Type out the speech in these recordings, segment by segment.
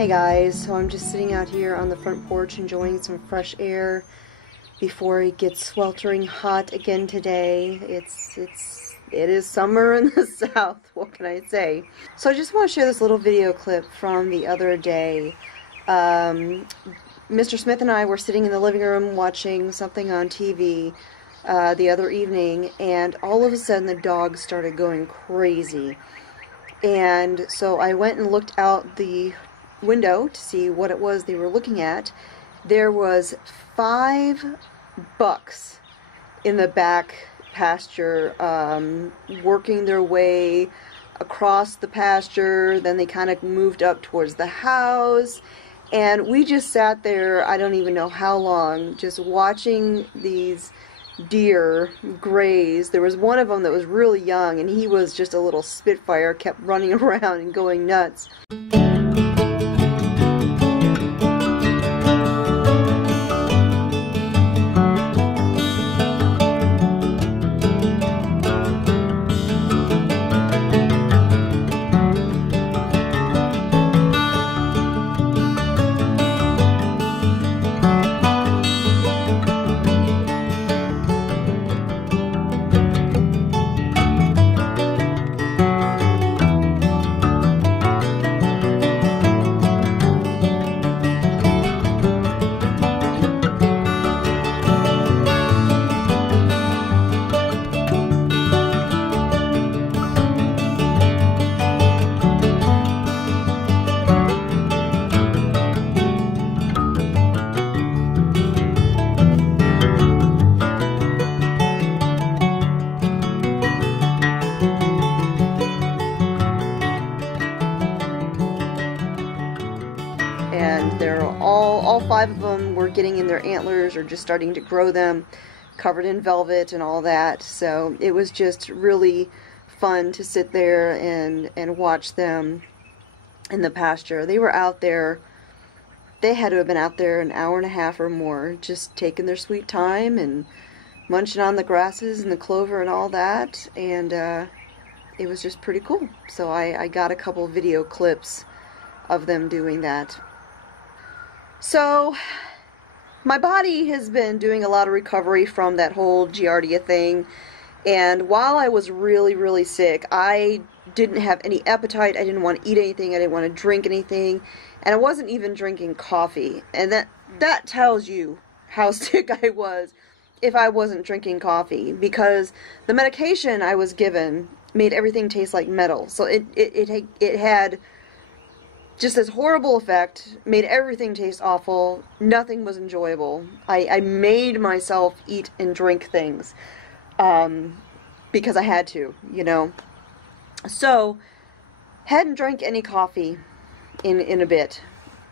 Hey guys, so I'm just sitting out here on the front porch enjoying some fresh air before it gets sweltering hot again today. It is summer in the south, what can I say? So I just want to share this little video clip from the other day. Mr. Smith and I were sitting in the living room watching something on TV the other evening, and all of a sudden the dog started going crazy. And so I went and looked out the window to see what it was they were looking at. There was 5 bucks in the back pasture, working their way across the pasture. Then they kind of moved up towards the house, and we just sat there, I don't even know how long, just watching these deer graze. There was one of them that was really young, and he was just a little spitfire, kept running around and going nuts. And they're all 5 of them were getting in their antlers or just starting to grow them, covered in velvet and all that. So it was just really fun to sit there and watch them in the pasture. They were out there, they had to have been out there an hour and a half or more, just taking their sweet time and munching on the grasses and the clover and all that. And it was just pretty cool. So I got a couple video clips of them doing that. So my body has been doing a lot of recovery from that whole Giardia thing, and while I was really sick, I didn't have any appetite. I didn't want to eat anything. I didn't want to drink anything, and I wasn't even drinking coffee. And that tells you how sick I was if I wasn't drinking coffee, because the medication I was given made everything taste like metal. So it had just this horrible effect, made everything taste awful, nothing was enjoyable. I made myself eat and drink things because I had to, you know. So, hadn't drank any coffee in a bit.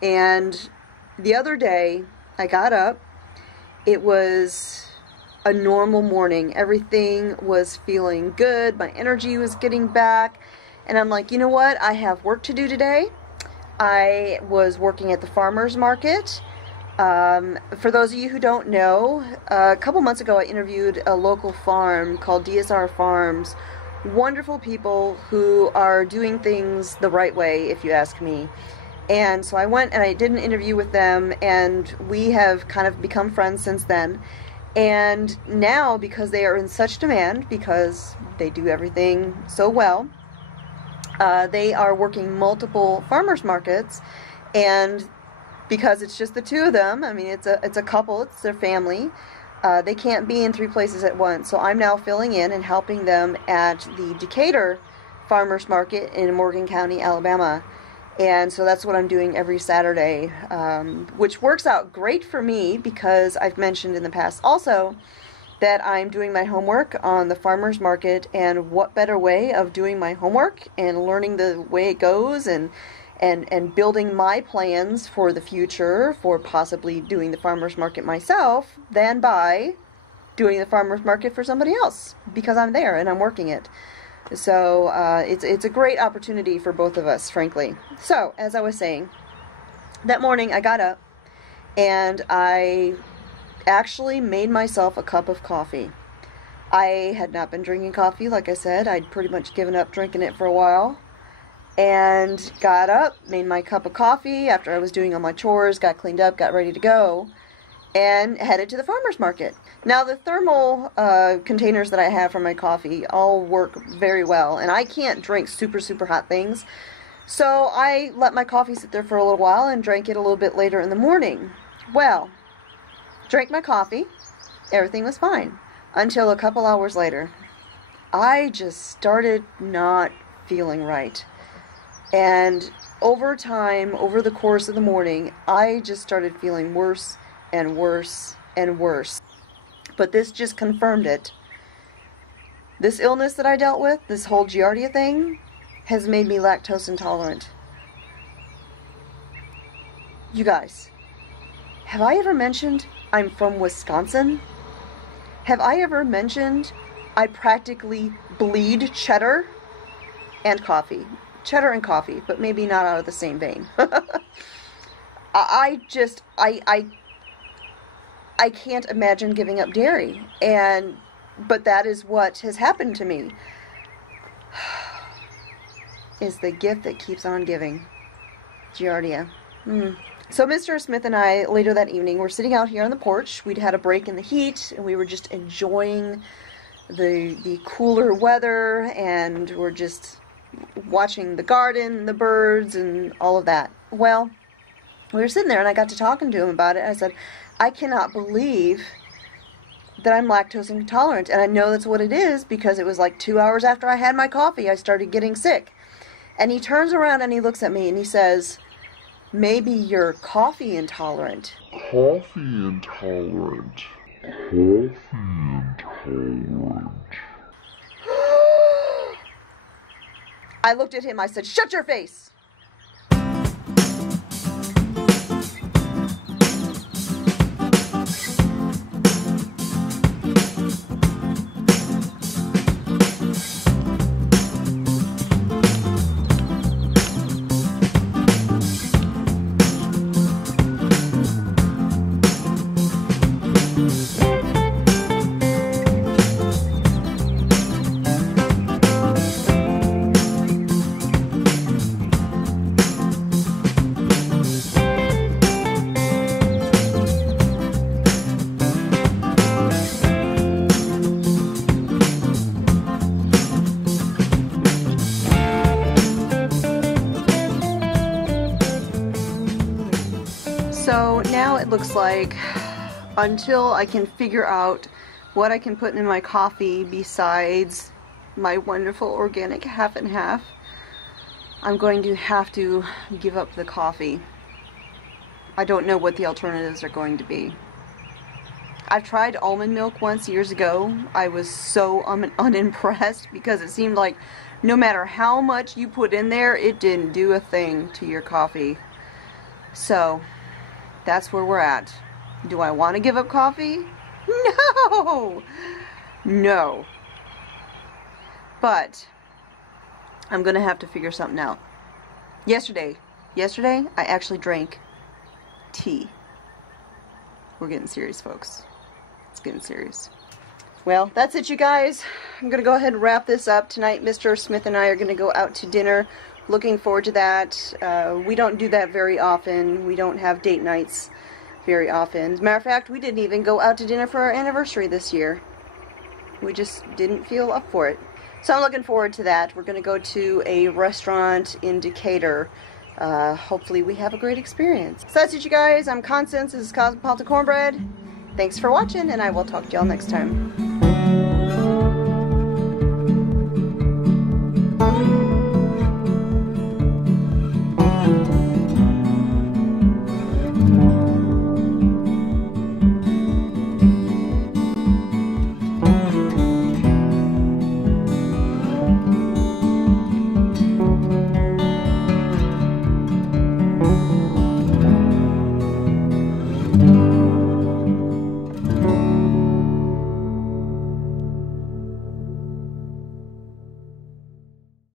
And the other day, I got up, it was a normal morning. Everything was feeling good, my energy was getting back, and I'm like, you know what, I have work to do today. I was working at the farmer's market. For those of you who don't know, a couple months ago I interviewed a local farm called DSR Farms. Wonderful people who are doing things the right way, if you ask me. And so I went and I did an interview with them, and we have kind of become friends since then. And now, because they are in such demand, because they do everything so well, they are working multiple farmers markets, and because it's just the 2 of them, I mean, it's a couple, it's their family, they can't be in 3 places at once. So I'm now filling in and helping them at the Decatur Farmers Market in Morgan County, Alabama. And so that's what I'm doing every Saturday, which works out great for me, because I've mentioned in the past also that I'm doing my homework on the farmer's market, and what better way of doing my homework and learning the way it goes and building my plans for the future for possibly doing the farmer's market myself than by doing the farmer's market for somebody else, because I'm there and I'm working it. So it's a great opportunity for both of us, frankly. So, as I was saying, that morning I got up and I actually made myself a cup of coffee. I had not been drinking coffee, like I said. I'd pretty much given up drinking it for a while. and got up, made my cup of coffee after I was doing all my chores, got cleaned up, got ready to go, and headed to the farmer's market. Now the thermal containers that I have for my coffee all work very well, and I can't drink super hot things, so I let my coffee sit there for a little while and drank it a little bit later in the morning. Well, drank my coffee, everything was fine, until a couple hours later. I just started not feeling right. And over time, over the course of the morning, I just started feeling worse and worse and worse. But this just confirmed it. This illness that I dealt with, this whole Giardia thing, has made me lactose intolerant. You guys, have I ever mentioned I'm from Wisconsin? Have I ever mentioned I practically bleed cheddar and coffee? Cheddar and coffee, but maybe not out of the same vein. I can't imagine giving up dairy, but that is what has happened to me. Is the gift that keeps on giving. Giardia. So Mr. Smith and I, later that evening, were sitting out here on the porch. We'd had a break in the heat, and we were just enjoying the cooler weather, and we're just watching the garden, the birds, and all of that. Well, we were sitting there, and I got to talking to him about it. I said, I cannot believe that I'm lactose intolerant, and I know that's what it is because it was like 2 hours after I had my coffee, I started getting sick. And he turns around and he looks at me and he says, maybe you're coffee intolerant. Coffee intolerant. Coffee intolerant. I looked at him, I said, shut your face! So now it looks like, until I can figure out what I can put in my coffee besides my wonderful organic half and half, I'm going to have to give up the coffee. I don't know what the alternatives are going to be. I've tried almond milk once years ago. I was so unimpressed because it seemed like no matter how much you put in there, it didn't do a thing to your coffee. So that's where we're at. Do I want to give up coffee? No! No. But I'm gonna have to figure something out. Yesterday, I actually drank tea. We're getting serious, folks. It's getting serious. Well, that's it, you guys. I'm gonna go ahead and wrap this up. Tonight, Mr. Smith and I are gonna go out to dinner. Looking forward to that. We don't do that very often. We don't have date nights very often. As a matter of fact, we didn't even go out to dinner for our anniversary this year. We just didn't feel up for it. So I'm looking forward to that. We're going to go to a restaurant in Decatur. Hopefully we have a great experience. So that's it, you guys. I'm Constance. This is Cosmopolitan Cornbread. Thanks for watching, and I will talk to y'all next time.